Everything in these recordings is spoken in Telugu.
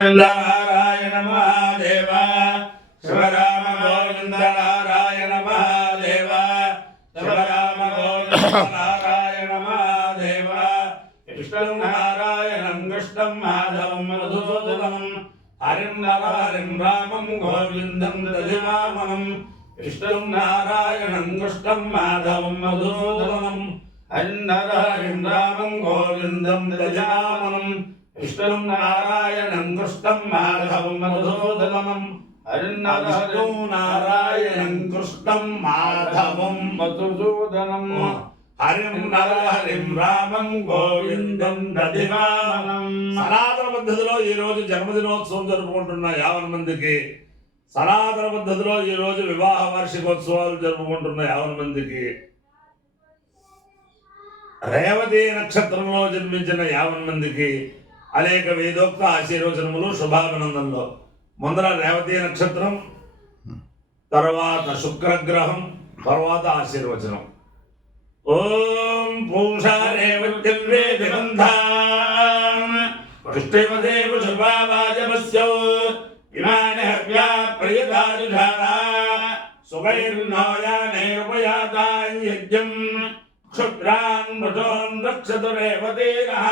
नारायण महादेव शिवराम गोविंद नारायण महादेव शिवराम गोविंद नारायण महादेव विष्णु नारायणं कृष्णं माधवं मधुसूदनं हरिं नरहरिं रामं गोविन्दं दधिवामनं विष्णु नारायणं कृष्णं माधवं मधुसूदनं हरिं नरहरिं रामं गोविन्दं दधिवामनं विष्णु नारायणं कृष्णं माधवं मधुसूदनं हरिं नारायणं कृष्णं माधवं मधुसूदनं हरिं नरहरिं रामं गोविंदं दधिवामनं సనాతన పద్ధతిలో ఈ రోజు జన్మదినోత్సవం జరుపుకుంటున్న 50 మందికి, సనాతన పద్ధతిలో ఈ రోజు వివాహ వార్షికోత్సవాలు జరుపుకుంటున్న 50 మందికి, రేవతి నక్షత్రంలో జన్మించిన 50 మందికి అనేక వేదోక్త ఆశీర్వచనములు శుభాభినందనలు. ముందర రేవతి నక్షత్రం, తర్వాత శుక్రగ్రహం, తర్వాత ఆశీర్వచనం. ఓం పూషా రేవత్యన్వేదిగంధాం పుష్టిమదేవ శుభావాజమస్యౌ ఇమాని హవ్యా ప్రియదారుధారా సుగైర్నోయానైరుపయాతాం యజ్ఞం క్షుద్రాన్ మృతోన్ రక్షతు రేవతీనః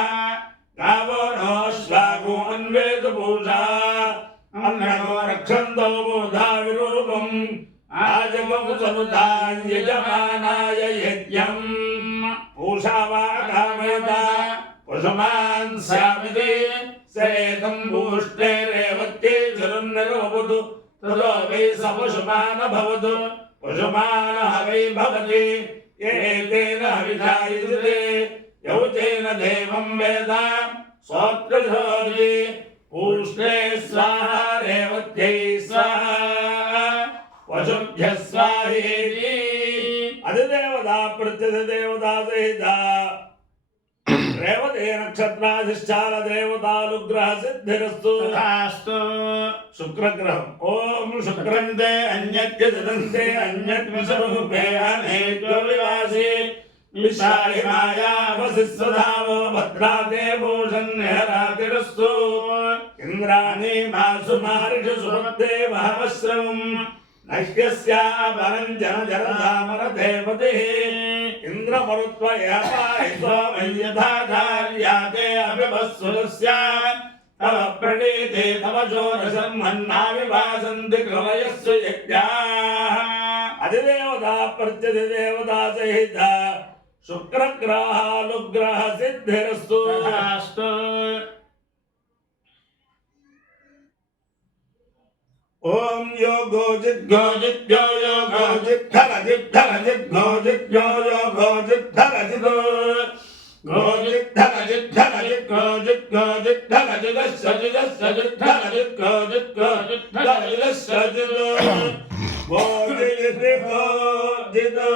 गावो नोश्वागो अन्वेद पूषा अन्नगो रक्षन्तो बोधा विरूपम् आजगो समुदाय यजमानाय यज्ञम् पूषा वा कामयता पशुमान् स्यामिति सेतं पूष्टे रेवत्ये चिरन्निरोपतु ततो वै स पशुमान् भवतु पशुमानः वै भवति एतेन हविषायते यौतेन देवं वेद स्वोत्रधोरि पूष्णे स्वाहा रेवत्यै स्वाहा पशुभ्यः स्वाहेति अधिदेवता प्रत्यधिदेवता सहिता रेवती नक्षत्राधिष्ठान देवतानुग्रह सिद्धिरस्तु तथास्तु. शुक्रग्रहम् ओम शुक्रन्ते अन्यद्य ददन्ते अन्यद्विस्वरूपे अनेको विवासी विशाली माया वसिस्वधावो भद्राते भूषण्यहरातिरस्तु इंद्राणी मासु मारिषु सुमत्ते वहवश्रवम् नह्यस्या वरं जनजरधामर देवतिः इंद्रमरुत्वयपाहि सोमय्यथाचार्याते अभिवस्सुरस्या तव प्रणीते तव शोरशर्मन्नाविवासन्ति कृवयस्सु यज्ञाः अधिदेवता प्रत्यधिदेवता सहिता शुक्रग्रहानुग्रह सिद्धिरस्तु तथास्तु. ओम योगो जिद्गो योगो जिद्धर जिद्धर जिद्गो जिद्गो योगो जिद्धर जिद्गो गो जिद्धर जिद्धर जिद्गो जिद्गो जिद्धर जिद्गो जिद्धर जिद्गो जिद्गो जिद्धर जिद्गो गो जिद्गो जिद्गो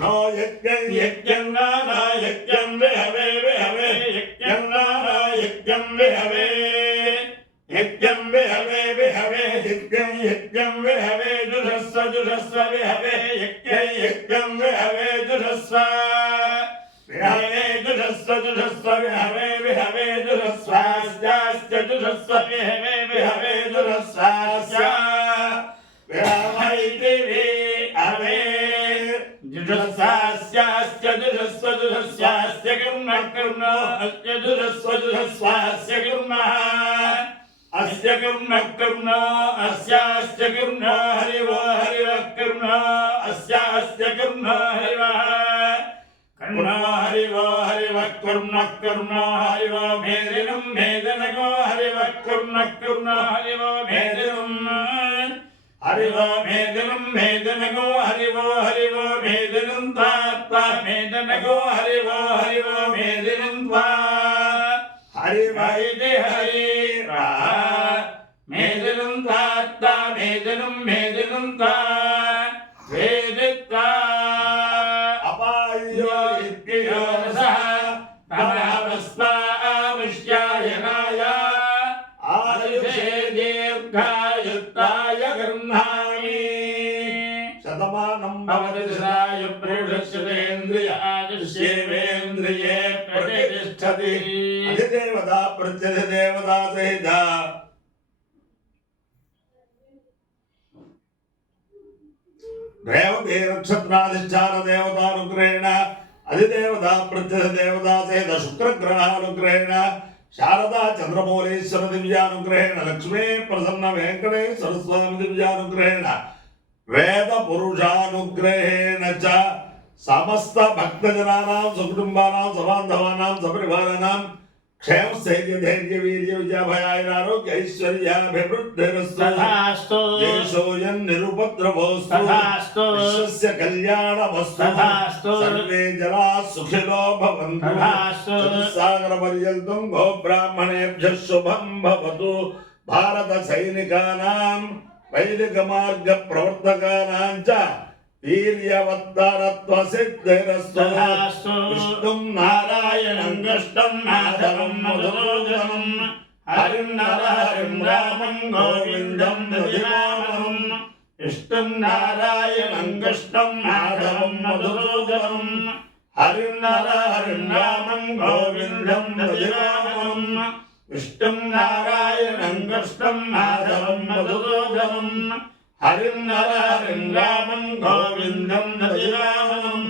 no yajñam nana yajñam vihave vihave yajñam nana yajñam vihave yajñam vihave vihave yajñam vihave judhasva judhasva vihave yajñam vihave judhasva vihave judhasva judhasva vihave vihave judhasva asya judhasva vihave vihave judhasva asya vihave vihave जुषस्वास्यास्य जुषस्व जुषस्वास्य कर्मः कर्मो अस्य जुषस्व जुषस्वास्य कर्मः अस्य कर्मः कर्मो अस्यास्य कर्मो हरिवो हरिवः कर्मो अस्यास्य कर्मो हरिवः कर्मो हरिवो हरिवः कर्मः कर्मो हरिवो मेदिनं मेदनको हरिवः कर्मः कर्मो हरिवो मेदिनं हरिवो मेदनं मेदनको हरिवो हरिवो मेदनं तात्ता मेदनको हरिवो हरिवो मेदनं त्वा हरिवैदे हरि మేదినం తాత్త మేదినం తా వేదిత్తా అపాయో ఇత్యో సహ తమవస్వామిష్యాయనాయ ఆయుషే దీర్ఘాయుత్తాయ గృహ్ణామి శతమానం భవతి శతాయ పురుషస్యేంద్రియ ఆయుష్యేంద్రియే ప్రతిష్టతి అధిదేవతా ప్రత్యధిదేవతా సహిత రేవతే నక్షత్రాధిష్టాన దేవతానుగ్రహేణ అధిదేవతా ప్రత్యధిదేవతా సహిత శుక్రగ్రహానుగ్రహేణ శారదా చంద్రమౌళీశ్వర దివ్యానుగ్రహేణ లక్ష్మీ ప్రసన్న వెంకటేశ్వర స్వామి దివ్యానుగ్రహేణ వేద పురుషానుగ్రహేణ చ సమస్త భక్తజనానాం సుకుటుంబానాం సబాంధవానాం సపరివారానాం క్షేమ స్థైర్య ధైర్య వీర్య విజయభయారోగ్య ఐశ్వర్యాభివృద్ధిరస్తు దేశోయం నిరుపద్రవోస్తు విశ్వస్య కళ్యాణమస్తు సర్వే జనా సుఖినో భవంతు సాగర పర్యంతం గో బ్రాహ్మణేభ్యః శుభం భవతు భారత సైనికానాం వైదిక మార్గ ప్రవర్తకానాం చ వీర్యవత్తరత్వ సిద్ధిరస్తు విష్ణుం నారాయణం కృష్ణం మాధవం మధుసూదనం హరిం నరహరిం రామం గోవిందం దధివామనం విష్ణుం నారాయణం కృష్ణం మాధవం మధుసూదనం హరిం నరహరిం రామం గోవిందం దధివామనం విష్ణుం నారాయణం కృష్ణం మాధవం మధుసూదనం హరిం నరహరిం రామం గోవిందం దధివామనం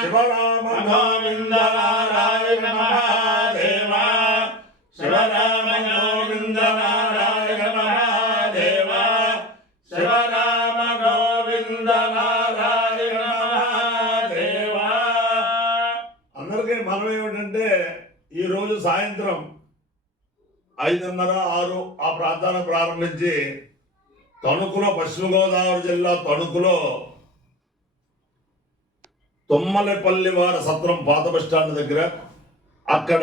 శివరామ గోవింద నారాయణ మహాదేవ శివరామ గోవింద నారాయణ మహాదేవ శివరామ గోవింద నారాయణ మహాదేవ. అందరికీ మనం ఏమిటంటే ఈరోజు సాయంత్రం 5:30, 6 ఆ ప్రాంతాన్ని ప్రారంభించి తణుకులో పశ్చిమ గోదావరి జిల్లా తణుకులో తుమ్మలపల్లి వారి సత్రం పాత బస్టాండ్ దగ్గర అక్కడ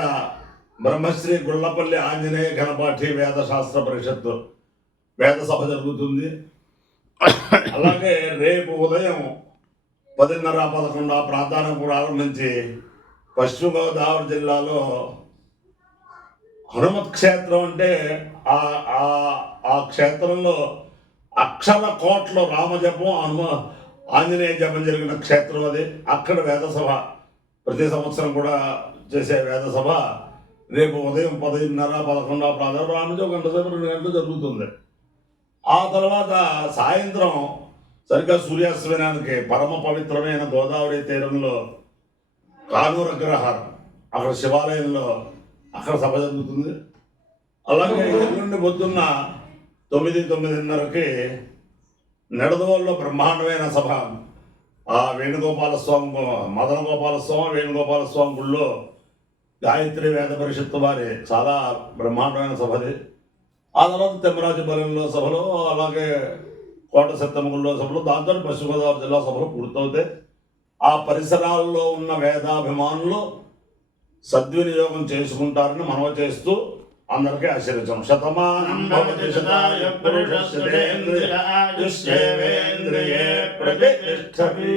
బ్రహ్మశ్రీ గుళ్ళపల్లి ఆంజనేయ గణపాఠి వేద శాస్త్ర పరిషత్తు వేద సభ జరుగుతుంది. అలాగే రేపు ఉదయం 10:30, 11 ఆ ప్రాంతానికి ప్రారంభించి పశ్చిమ గోదావరి జిల్లాలో హనుమత్ క్షేత్రం అంటే ఆ క్షేత్రంలో అక్షర కోట్ల రామజపం ఆంజనేయ జపం జరిగిన క్షేత్రం అది. అక్కడ వేద సభ ప్రతి సంవత్సరం కూడా చేసే వేద సభ రేపు ఉదయం 10:30, 11 ప్రాంతం రామజపం 1 గంట సేపు 2 గంటలు జరుగుతుంది. ఆ తర్వాత సాయంత్రం సరిగ్గా సూర్యాస్తమయానికి పరమ పవిత్రమైన గోదావరి తీరంలో కానూరు అగ్రహారం అక్కడ శివాలయంలో అక్కడ సభ జరుగుతుంది. అలాగే ఎల్లుండి పొద్దున్న 9:30కి నిడదవోలులో బ్రహ్మాండమైన సభ ఆ వేణుగోపాల స్వామి మదన గోపాల స్వామి వేణుగోపాల స్వామి గుళ్ళో గాయత్రి వేద పరిషత్తు వారి చాలా బ్రహ్మాండమైన సభది. ఆ తర్వాత తెమ్మరాజుపాలెంలో సభలో అలాగే కోట సత్తమ్మ గుళ్ళో సభలో దాంతో పశ్చిమ గోదావరి జిల్లా సభలు పూర్తవుతాయి. ఆ పరిసరాల్లో ఉన్న వేదాభిమానులు సద్వినియోగం చేసుకుంటారని మనవి చేస్తూ అందరికీ ఆశీర్వచనం. శతమానం భవతి శతాయ పురుషస్యేంద్రియ ఆయుష్యేంద్రియే ప్రతిష్టతి.